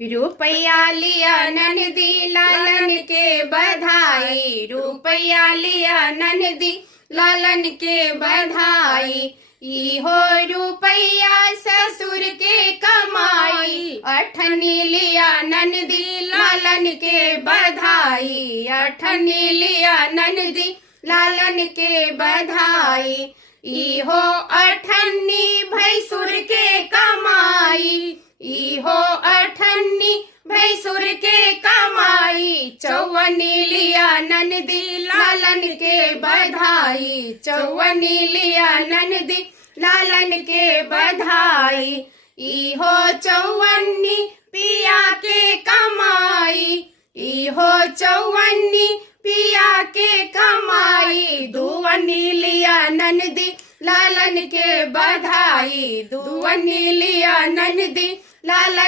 रुपया लिया ननदी लालन के बधाई, रुपया लिया ननदी लालन के बधाई। इहो रुपया ससुर के कमाई, अठनी लिया ननदी लालन के बधाई, अठनी लिया ननदी लालन के बधाई। इहो अठन्नी भैसुर के कमाई, इहो अठन्नी भैसुर के कमाई। चौवनी लिया ननदी लालन के बधाई, चौवनी लिया ननदी लालन के बधाई। इहो चौवनी पिया के कमाई, इहो चौवनी पिया के कमाई। दुवनी लिया ननदी लालन के बधाई, दुवनी लिया ननदी लालन